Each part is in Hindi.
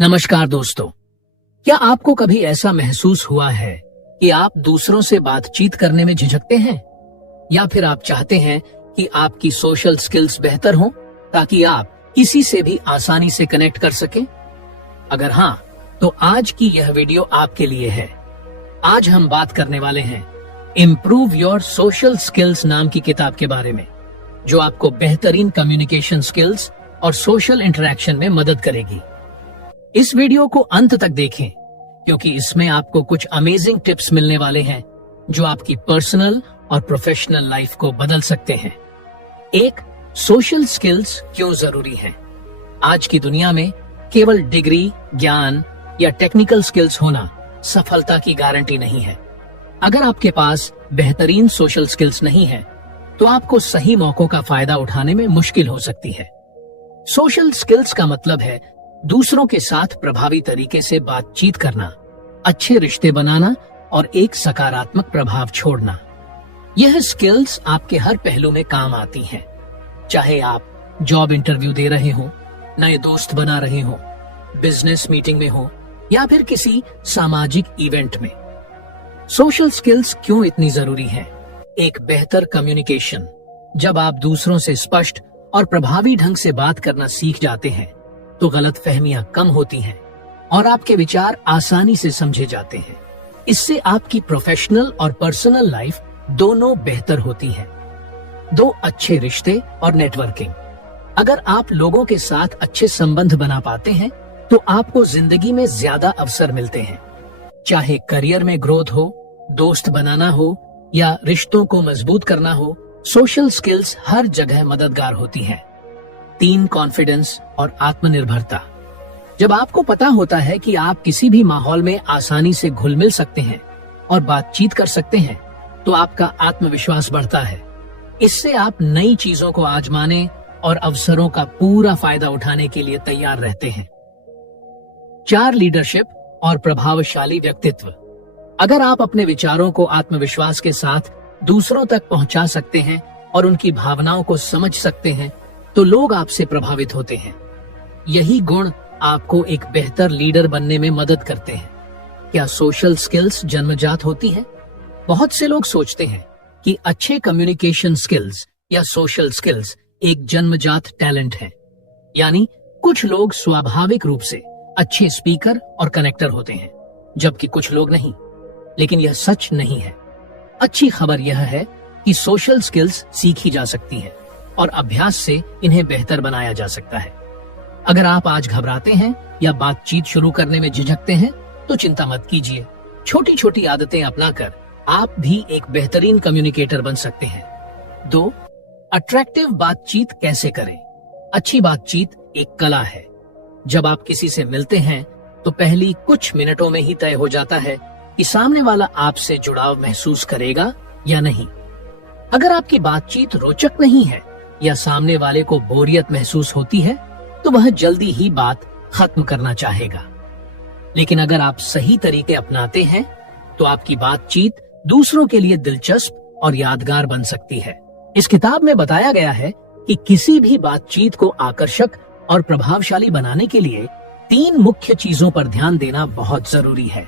नमस्कार दोस्तों, क्या आपको कभी ऐसा महसूस हुआ है कि आप दूसरों से बातचीत करने में झिझकते हैं या फिर आप चाहते हैं कि आपकी सोशल स्किल्स बेहतर हों ताकि आप किसी से भी आसानी से कनेक्ट कर सकें? अगर हाँ, तो आज की यह वीडियो आपके लिए है। आज हम बात करने वाले हैं इम्प्रूव योर सोशल स्किल्स नाम की किताब के बारे में, जो आपको बेहतरीन कम्युनिकेशन स्किल्स और सोशल इंटरेक्शन में मदद करेगी। इस वीडियो को अंत तक देखें क्योंकि इसमें आपको कुछ अमेजिंग टिप्स मिलने वाले हैं जो आपकी पर्सनल और प्रोफेशनल लाइफ को बदल सकते हैं। एक, सोशल स्किल्स क्यों जरूरी हैं? आज की दुनिया में केवल डिग्री, ज्ञान या टेक्निकल स्किल्स होना सफलता की गारंटी नहीं है। अगर आपके पास बेहतरीन सोशल स्किल्स नहीं है तो आपको सही मौकों का फायदा उठाने में मुश्किल हो सकती है। सोशल स्किल्स का मतलब है दूसरों के साथ प्रभावी तरीके से बातचीत करना, अच्छे रिश्ते बनाना और एक सकारात्मक प्रभाव छोड़ना। यह स्किल्स आपके हर पहलू में काम आती हैं, चाहे आप जॉब इंटरव्यू दे रहे हो, नए दोस्त बना रहे हो, बिजनेस मीटिंग में हो या फिर किसी सामाजिक इवेंट में। सोशल स्किल्स क्यों इतनी जरूरी है? एक बेहतर कम्युनिकेशन। जब आप दूसरों से स्पष्ट और प्रभावी ढंग से बात करना सीख जाते हैं तो गलतफहमियां कम होती हैं और आपके विचार आसानी से समझे जाते हैं। इससे आपकी प्रोफेशनल और पर्सनल लाइफ दोनों बेहतर होती है। दो, अच्छे रिश्ते और नेटवर्किंग। अगर आप लोगों के साथ अच्छे संबंध बना पाते हैं तो आपको जिंदगी में ज्यादा अवसर मिलते हैं, चाहे करियर में ग्रोथ हो, दोस्त बनाना हो या रिश्तों को मजबूत करना हो। सोशल स्किल्स हर जगह मददगार होती हैं। 3, कॉन्फिडेंस और आत्मनिर्भरता। जब आपको पता होता है कि आप किसी भी माहौल में आसानी से घुल मिल सकते हैं और बातचीत कर सकते हैं तो आपका आत्मविश्वास बढ़ता है। इससे आप नई चीजों को आजमाने और अवसरों का पूरा फायदा उठाने के लिए तैयार रहते हैं। 4, लीडरशिप और प्रभावशाली व्यक्तित्व। अगर आप अपने विचारों को आत्मविश्वास के साथ दूसरों तक पहुंचा सकते हैं और उनकी भावनाओं को समझ सकते हैं तो लोग आपसे प्रभावित होते हैं। यही गुण आपको एक बेहतर लीडर बनने में मदद करते हैं। क्या सोशल स्किल्स जन्मजात होती है? बहुत से लोग सोचते हैं कि अच्छे कम्युनिकेशन स्किल्स या सोशल स्किल्स एक जन्मजात टैलेंट है, यानी कुछ लोग स्वाभाविक रूप से अच्छे स्पीकर और कनेक्टर होते हैं जबकि कुछ लोग नहीं। लेकिन यह सच नहीं है। अच्छी खबर यह है कि सोशल स्किल्स सीखी जा सकती है और अभ्यास से इन्हें बेहतर बनाया जा सकता है। अगर आप आज घबराते हैं या बातचीत शुरू करने में झिझकते हैं तो चिंता मत कीजिए। छोटी छोटी आदतें अपनाकर आप भी एक बेहतरीन कम्युनिकेटर बन सकते हैं। 2, अट्रैक्टिव बातचीत कैसे करें? अच्छी बातचीत एक कला है। जब आप किसी से मिलते हैं तो पहली कुछ मिनटों में ही तय हो जाता है कि सामने वाला आपसे जुड़ाव महसूस करेगा या नहीं। अगर आपकी बातचीत रोचक नहीं है या सामने वाले को बोरियत महसूस होती है तो वह जल्दी ही बात खत्म करना चाहेगा। लेकिन अगर आप सही तरीके अपनाते हैं तो आपकी बातचीत दूसरों के लिए दिलचस्प और यादगार बन सकती है। इस किताब में बताया गया है कि किसी भी बातचीत को आकर्षक और प्रभावशाली बनाने के लिए 3 मुख्य चीजों पर ध्यान देना बहुत जरूरी है।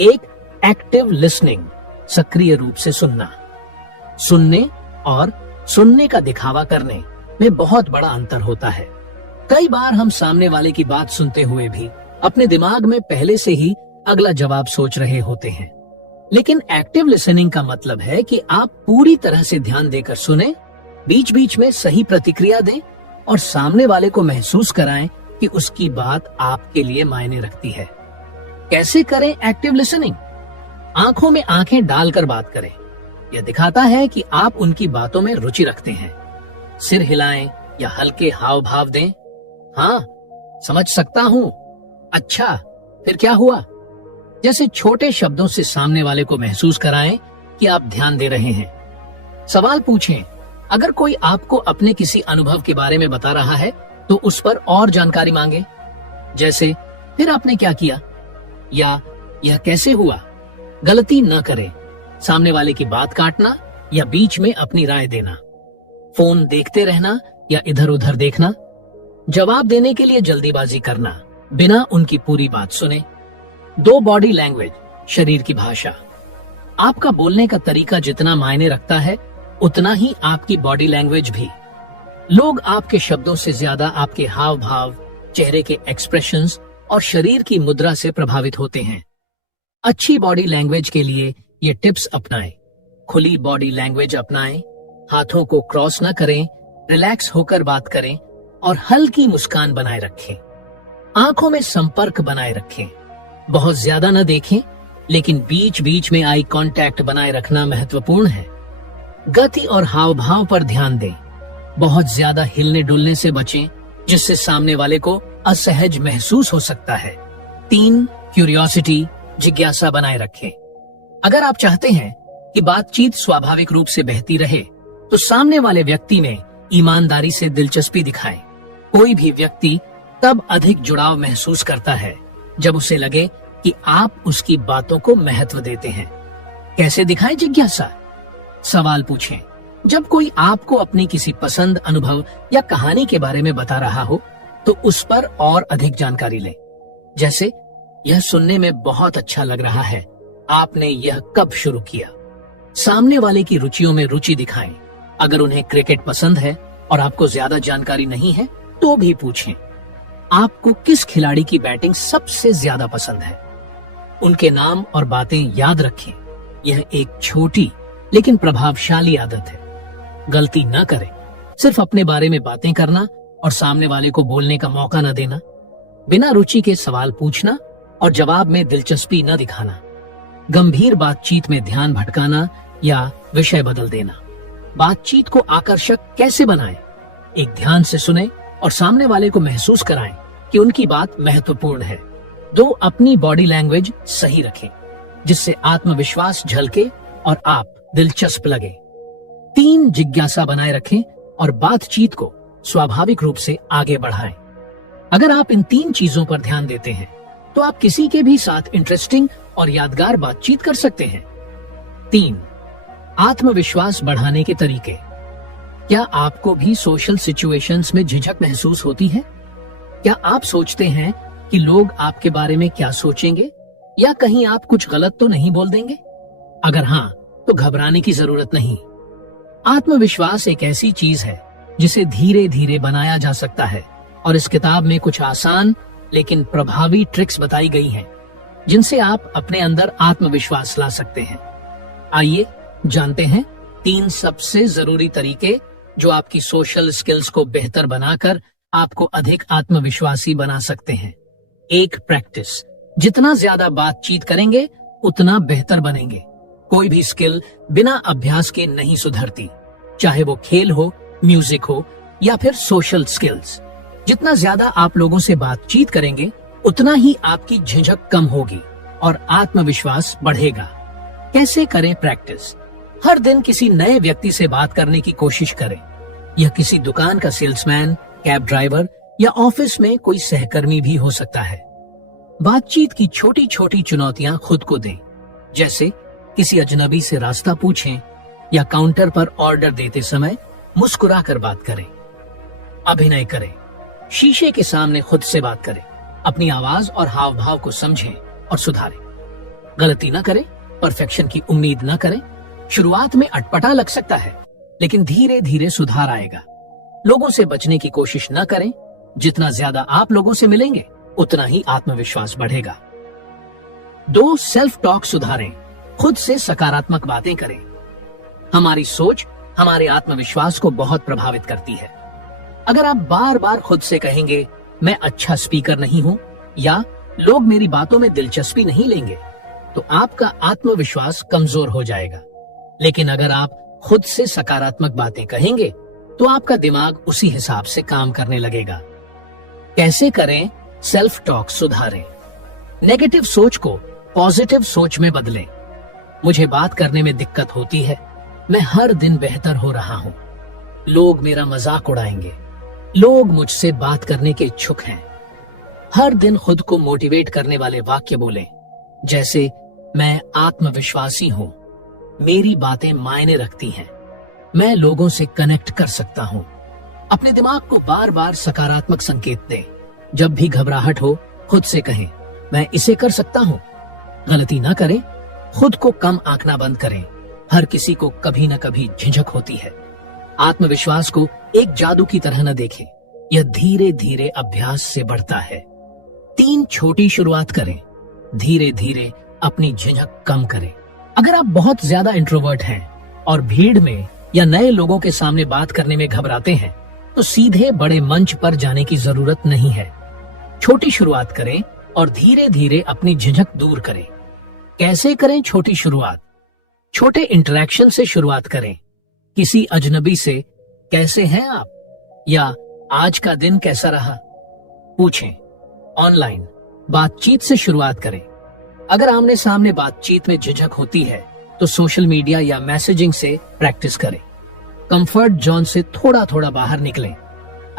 1, एक्टिव लिसनिंग, सक्रिय रूप से सुनना। सुनने और सुनने का दिखावा करने में बहुत बड़ा अंतर होता है। कई बार हम सामने वाले की बात सुनते हुए भी अपने दिमाग में पहले से ही अगला जवाब सोच रहे होते हैं। लेकिन एक्टिव लिसनिंग का मतलब है कि आप पूरी तरह से ध्यान देकर सुने, बीच बीच में सही प्रतिक्रिया दें और सामने वाले को महसूस कराएं कि उसकी बात आपके लिए मायने रखती है। कैसे करें एक्टिव लिसनिंग? आंखों में आंखें डालकर बात करें। यह दिखाता है कि आप उनकी बातों में रुचि रखते हैं। सिर हिलाएं या हल्के हाव भाव दें। हाँ, समझ सकता हूँ। अच्छा, फिर क्या हुआ? जैसे छोटे शब्दों से सामने वाले को महसूस कराएं कि आप ध्यान दे रहे हैं। सवाल पूछें। अगर कोई आपको अपने किसी अनुभव के बारे में बता रहा है तो उस पर और जानकारी मांगे, जैसे फिर आपने क्या किया या यह कैसे हुआ। गलती न करें, सामने वाले की बात काटना या बीच में अपनी राय देना, फोन देखते रहना या इधर उधर देखना, जवाब देने के लिए जल्दीबाजी करना बिना उनकी पूरी बात सुने। 2 बॉडी लैंग्वेज, शरीर की भाषा। आपका बोलने का तरीका जितना मायने रखता है उतना ही आपकी बॉडी लैंग्वेज भी। लोग आपके शब्दों से ज्यादा आपके हाव भाव, चेहरे के एक्सप्रेशंस और शरीर की मुद्रा से प्रभावित होते हैं। अच्छी बॉडी लैंग्वेज के लिए ये टिप्स अपनाएं। खुली बॉडी लैंग्वेज अपनाएं, हाथों को क्रॉस न करें, रिलैक्स होकर बात करें और हल्की मुस्कान बनाए रखें। आंखों में संपर्क बनाए रखें। बहुत ज्यादा न देखें, लेकिन बीच बीच में आई कांटेक्ट बनाए रखना महत्वपूर्ण है। गति और हाव भाव पर ध्यान दें। बहुत ज्यादा हिलने डुलने से बचें, जिससे सामने वाले को असहज महसूस हो सकता है। 3, क्यूरियोसिटी, जिज्ञासा बनाए रखें। अगर आप चाहते हैं कि बातचीत स्वाभाविक रूप से बहती रहे, तो सामने वाले व्यक्ति में ईमानदारी से दिलचस्पी दिखाएं। कोई भी व्यक्ति तब अधिक जुड़ाव महसूस करता है जब उसे लगे कि आप उसकी बातों को महत्व देते हैं। कैसे दिखाएं जिज्ञासा? सवाल पूछें। जब कोई आपको अपनी किसी पसंद, अनुभव या कहानी के बारे में बता रहा हो, तो उस पर और अधिक जानकारी लें। जैसे, यह सुनने में बहुत अच्छा लग रहा है, आपने यह कब शुरू किया? सामने वाले की रुचियों में रुचि दिखाएं। अगर उन्हें क्रिकेट पसंद है और आपको ज्यादा जानकारी नहीं है, तो भी पूछें। आपको किस खिलाड़ी की बैटिंग सबसे ज्यादा पसंद है? उनके नाम और बातें याद रखें। यह एक छोटी लेकिन प्रभावशाली आदत है। गलती न करें। सिर्फ अपने बारे में बातें करना और सामने वाले को बोलने का मौका न देना। बिना रुचि के सवाल पूछना और जवाब में दिलचस्पी न दिखाना। गंभीर बातचीत में ध्यान भटकाना या विषय बदल देना। बातचीत को आकर्षक कैसे बनाएं? एक, ध्यान से सुने और सामने वाले को महसूस कराएं कि उनकी बात महत्वपूर्ण है। 2, अपनी बॉडी लैंग्वेज सही रखें, जिससे आत्मविश्वास झलके और आप दिलचस्प लगे। 3, जिज्ञासा बनाए रखें और बातचीत को स्वाभाविक रूप से आगे बढ़ाएं। अगर आप इन 3 चीजों पर ध्यान देते हैं, तो आप किसी के भी साथ इंटरेस्टिंग और यादगार बातचीत कर सकते हैं। 3, आत्मविश्वास बढ़ाने के तरीके। क्या आपको भी सोशल सिचुएशंस में झिझक महसूस होती है? क्या आप सोचते हैं कि लोग आपके बारे में क्या सोचेंगे, या कहीं आप कुछ गलत तो नहीं बोल देंगे? अगर हाँ, तो घबराने की जरूरत नहीं। आत्मविश्वास एक ऐसी चीज है जिसे धीरे धीरे बनाया जा सकता है, और इस किताब में कुछ आसान लेकिन प्रभावी ट्रिक्स बताई गई हैं, जिनसे आप अपने अंदर आत्मविश्वास ला सकते हैं। आइए जानते हैं 3 सबसे जरूरी तरीके जो आपकी सोशल स्किल्स को बेहतर बनाकर आपको अधिक आत्मविश्वासी बना सकते हैं। 1, प्रैक्टिस। जितना ज्यादा बातचीत करेंगे उतना बेहतर बनेंगे। कोई भी स्किल बिना अभ्यास के नहीं सुधरती, चाहे वो खेल हो, म्यूजिक हो या फिर सोशल स्किल्स। जितना ज्यादा आप लोगों से बातचीत करेंगे, उतना ही आपकी झिझक कम होगी और आत्मविश्वास बढ़ेगा। कैसे करें प्रैक्टिस? हर दिन किसी नए व्यक्ति से बात करने की कोशिश करें। यह किसी दुकान का सेल्समैन, कैब ड्राइवर या ऑफिस में कोई सहकर्मी भी हो सकता है। बातचीत की छोटी छोटी चुनौतियां खुद को दें, जैसे किसी अजनबी से रास्ता पूछें या काउंटर पर ऑर्डर देते समय मुस्कुराकर बात करें। अभिनय करें। शीशे के सामने खुद से बात करें। अपनी आवाज और हाव भाव को समझें और सुधारें। गलती न करें, परफेक्शन की उम्मीद न करें। शुरुआत में अटपटा लग सकता है, लेकिन धीरे धीरे सुधार आएगा। लोगों से बचने की कोशिश न करें। जितना ज्यादा आप लोगों से मिलेंगे, उतना ही आत्मविश्वास बढ़ेगा। 2, सेल्फ टॉक सुधारें। खुद से सकारात्मक बातें करें। हमारी सोच हमारे आत्मविश्वास को बहुत प्रभावित करती है। अगर आप बार बार खुद से कहेंगे, मैं अच्छा स्पीकर नहीं हूँ, या लोग मेरी बातों में दिलचस्पी नहीं लेंगे, तो आपका आत्मविश्वास कमजोर हो जाएगा। लेकिन अगर आप खुद से सकारात्मक बातें कहेंगे, तो आपका दिमाग उसी हिसाब से काम करने लगेगा। कैसे करें सेल्फ टॉक सुधारें? नेगेटिव सोच को पॉजिटिव सोच में बदलें। मुझे बात करने में दिक्कत होती है, मैं हर दिन बेहतर हो रहा हूँ, लोग मेरा मजाक उड़ाएंगे, लोग मुझसे बात करने के इच्छुक हैं। हर दिन खुद को मोटिवेट करने वाले वाक्य बोलें, जैसे मैं आत्मविश्वासी हूँ, मेरी बातें मायने रखती हैं, मैं लोगों से कनेक्ट कर सकता हूँ। अपने दिमाग को बार बार सकारात्मक संकेत दें। जब भी घबराहट हो, खुद से कहें, मैं इसे कर सकता हूँ। गलती ना करें, खुद को कम आंकना बंद करें। हर किसी को कभी न कभी झिझक होती है। आत्मविश्वास को एक जादू की तरह न देखें, यह धीरे धीरे अभ्यास से बढ़ता है। 3 छोटी शुरुआत करें, धीरे धीरे अपनी झिझक कम करें। अगर आप बहुत ज्यादा इंट्रोवर्ट हैं और भीड़ में या नए लोगों के सामने बात करने में घबराते हैं, तो सीधे बड़े मंच पर जाने की जरूरत नहीं है। छोटी शुरुआत करें और धीरे धीरे अपनी झिझक दूर करें। कैसे करें छोटी शुरुआत? छोटे इंटरेक्शन से शुरुआत करें। किसी अजनबी से कैसे हैं आप, या आज का दिन कैसा रहा पूछें। ऑनलाइन बातचीत से शुरुआत करें। अगर आमने सामने बातचीत में झिझक होती है तो सोशल मीडिया या मैसेजिंग से प्रैक्टिस करें। कंफर्ट जोन से थोड़ा थोड़ा बाहर निकलें।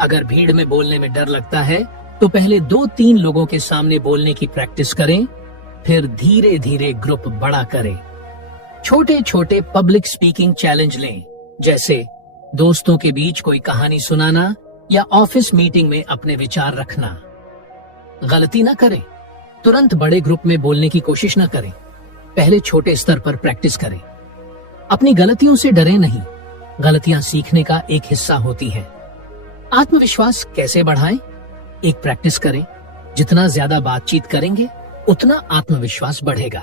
अगर भीड़ में बोलने में डर लगता है तो पहले 2-3 लोगों के सामने बोलने की प्रैक्टिस करें, फिर धीरे धीरे ग्रुप बड़ा करें। छोटे छोटे पब्लिक स्पीकिंग चैलेंज लें, जैसे दोस्तों के बीच कोई कहानी सुनाना या ऑफिस मीटिंग में अपने विचार रखना। गलती ना करें, तुरंत बड़े ग्रुप में बोलने की कोशिश ना करें। पहले छोटे स्तर पर प्रैक्टिस करें। अपनी गलतियों से डरे नहीं, गलतियां सीखने का एक हिस्सा होती है। आत्मविश्वास कैसे बढ़ाएं? एक प्रैक्टिस करें, जितना ज्यादा बातचीत करेंगे उतना आत्मविश्वास बढ़ेगा।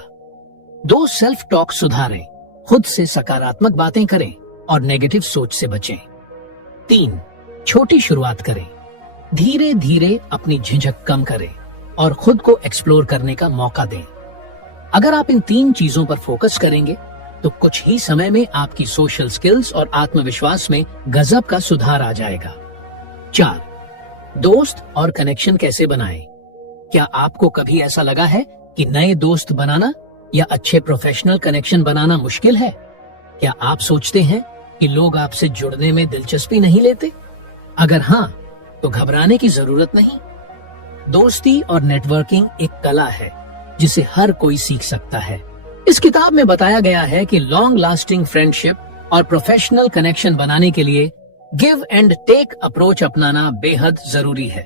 2 सेल्फ टॉक सुधारें, खुद से सकारात्मक बातें करें और नेगेटिव सोच से बचें। 3 छोटी शुरुआत करें, धीरे धीरे अपनी झिझक कम करें और खुद को एक्सप्लोर करने का मौका दें। अगर आप इन 3 चीजों पर फोकस करेंगे तो कुछ ही समय में आपकी सोशल स्किल्स और आत्मविश्वास में गजब का सुधार आ जाएगा। 4 दोस्त और कनेक्शन कैसे बनाएं? क्या आपको कभी ऐसा लगा है कि नए दोस्त बनाना या अच्छे प्रोफेशनल कनेक्शन बनाना मुश्किल है? क्या आप सोचते हैं कि लोग आपसे जुड़ने में दिलचस्पी नहीं लेते? अगर हाँ, तो घबराने की जरूरत नहीं। दोस्ती और नेटवर्किंग एक कला है जिसे हर कोई सीख सकता है। इस किताब में बताया गया है कि लॉन्ग लास्टिंग फ्रेंडशिप और प्रोफेशनल कनेक्शन बनाने के लिए गिव एंड टेक अप्रोच अपनाना बेहद जरूरी है।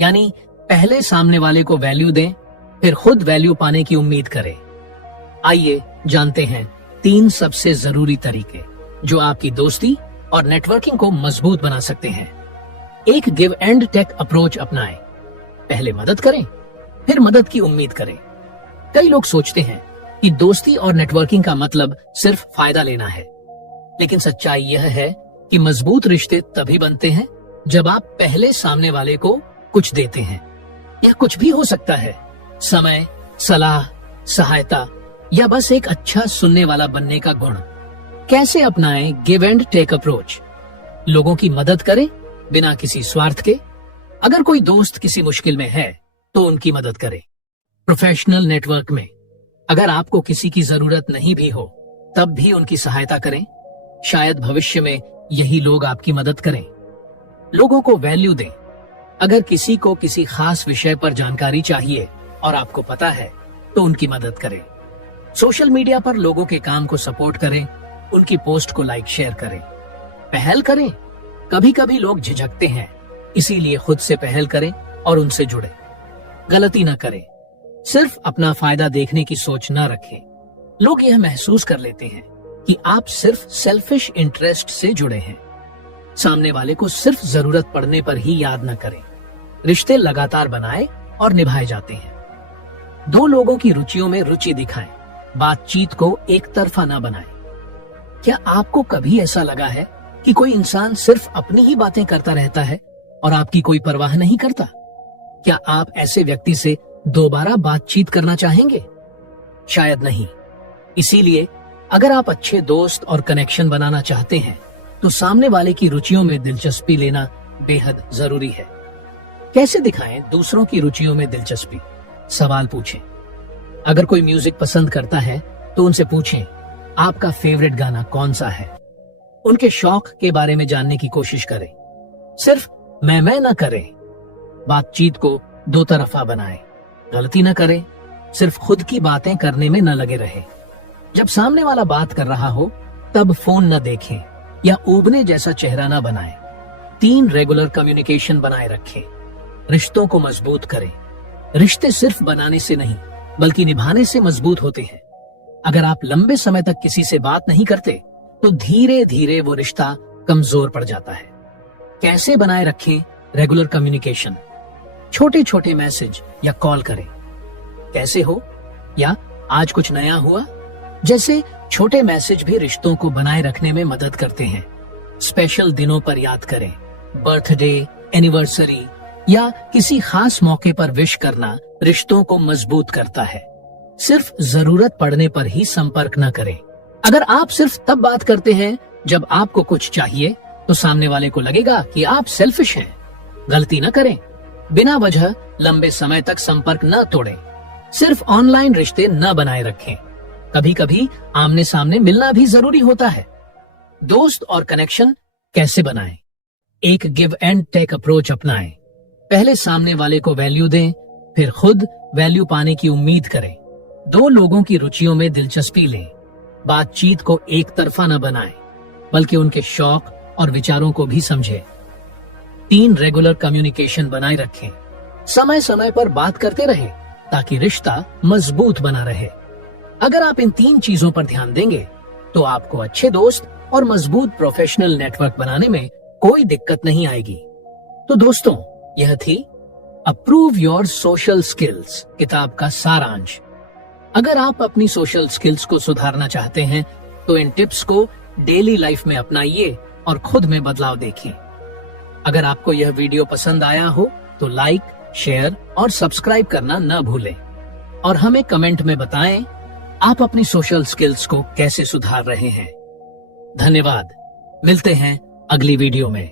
यानी पहले सामने वाले को वैल्यू दें, फिर खुद वैल्यू पाने की उम्मीद करें। आइए जानते हैं 3 सबसे जरूरी तरीके जो आपकी दोस्ती और नेटवर्किंग को मजबूत बना सकते हैं। 1 गिव एंड टेक अप्रोच अपनाएं। पहले मदद करें, फिर मदद की उम्मीद करें। कई लोग सोचते हैं कि दोस्ती और नेटवर्किंग का मतलब सिर्फ फायदा लेना है, लेकिन सच्चाई यह है कि मजबूत रिश्ते तभी बनते हैं जब आप पहले सामने वाले को कुछ देते हैं। यह कुछ भी हो सकता है, समय, सलाह, सहायता या बस एक अच्छा सुनने वाला बनने का गुण। कैसे अपनाएं गिव एंड टेक अप्रोच? लोगों की मदद करें बिना किसी स्वार्थ के। अगर कोई दोस्त किसी मुश्किल में है तो उनकी मदद करें। प्रोफेशनल नेटवर्क में अगर आपको किसी की जरूरत नहीं भी हो तब भी उनकी सहायता करें। शायद भविष्य में यही लोग आपकी मदद करें। लोगों को वैल्यू दें। अगर किसी को किसी खास विषय पर जानकारी चाहिए और आपको पता है तो उनकी मदद करें। सोशल मीडिया पर लोगों के काम को सपोर्ट करें, उनकी पोस्ट को लाइक शेयर करें। पहल करें। कभी कभी लोग झिझकते हैं, इसीलिए खुद से पहल करें और उनसे जुड़े। गलती न करें, सिर्फ अपना फायदा देखने की सोच न रखें। लोग यह महसूस कर लेते हैं कि आप सिर्फ सेल्फिश इंटरेस्ट से जुड़े हैं। सामने वाले को सिर्फ जरूरत पड़ने पर ही याद न करें। रिश्ते लगातार बनाए और निभाए जाते हैं। 2 लोगों की रुचियों में रुचि दिखाएं, बातचीत को एक तरफा न बनाएं। क्या आपको कभी ऐसा लगा है कि कोई इंसान सिर्फ अपनी ही बातें करता रहता है और आपकी कोई परवाह नहीं करता? क्या आप ऐसे व्यक्ति से दोबारा बातचीत करना चाहेंगे? शायद नहीं। इसीलिए अगर आप अच्छे दोस्त और कनेक्शन बनाना चाहते हैं तो सामने वाले की रुचियों में दिलचस्पी लेना बेहद जरूरी है। कैसे दिखाएं दूसरों की रुचियों में दिलचस्पी? सवाल पूछें। अगर कोई म्यूजिक पसंद करता है तो उनसे पूछें, आपका फेवरेट गाना कौन सा है? उनके शौक के बारे में जानने की कोशिश करें। सिर्फ मैं न करें। बातचीत को 2 तरफा बनाएं। गलती न करें, सिर्फ खुद की बातें करने में न लगे रहें। जब सामने वाला बात कर रहा हो तब फोन न देखें या उबने जैसा चेहरा न बनाएं। 3 रेगुलर कम्युनिकेशन बनाए रखें। रिश्तों को मजबूत करें। रिश्ते सिर्फ बनाने से नहीं बल्कि निभाने से मजबूत होते हैं। अगर आप लंबे समय तक किसी से बात नहीं करते तो धीरे धीरे वो रिश्ता कमजोर पड़ जाता है। कैसे बनाए रखें रेगुलर कम्युनिकेशन? छोटे छोटे मैसेज या कॉल करें। कैसे हो या आज कुछ नया हुआ जैसे छोटे मैसेज भी रिश्तों को बनाए रखने में मदद करते हैं। स्पेशल दिनों पर याद करें। बर्थडे, एनिवर्सरी या किसी खास मौके पर विश करना रिश्तों को मजबूत करता है। सिर्फ जरूरत पड़ने पर ही संपर्क न करें। अगर आप सिर्फ तब बात करते हैं जब आपको कुछ चाहिए तो सामने वाले को लगेगा कि आप सेल्फिश हैं। गलती न करें। बिना वजह लंबे समय तक संपर्क न तोड़ें। सिर्फ ऑनलाइन रिश्ते न बनाए रखें। कभी कभी आमने सामने मिलना भी जरूरी होता है। दोस्त और कनेक्शन कैसे बनाएं? एक गिव एंड टेक अप्रोच अपनाएं। पहले सामने वाले को वैल्यू दें, फिर खुद वैल्यू पाने की उम्मीद करें। दो लोगों की रुचियों में दिलचस्पी लें। बातचीत को एक तरफा न बनाएं, बल्कि उनके शौक और विचारों को भी समझें। 3 रेगुलर कम्युनिकेशन बनाए रखें। समय समय पर बात करते रहें ताकि रिश्ता मजबूत बना रहे। अगर आप इन 3 चीजों पर ध्यान देंगे तो आपको अच्छे दोस्त और मजबूत प्रोफेशनल नेटवर्क बनाने में कोई दिक्कत नहीं आएगी। तो दोस्तों, यह थी अप्रूव योर सोशल स्किल्स किताब का सारांश। अगर आप अपनी सोशल स्किल्स को सुधारना चाहते हैं तो इन टिप्स को डेली लाइफ में अपनाइए और खुद में बदलाव देखिए। अगर आपको यह वीडियो पसंद आया हो तो लाइक, शेयर और सब्सक्राइब करना न भूलें और हमें कमेंट में बताएं आप अपनी सोशल स्किल्स को कैसे सुधार रहे हैं। धन्यवाद। मिलते हैं अगली वीडियो में।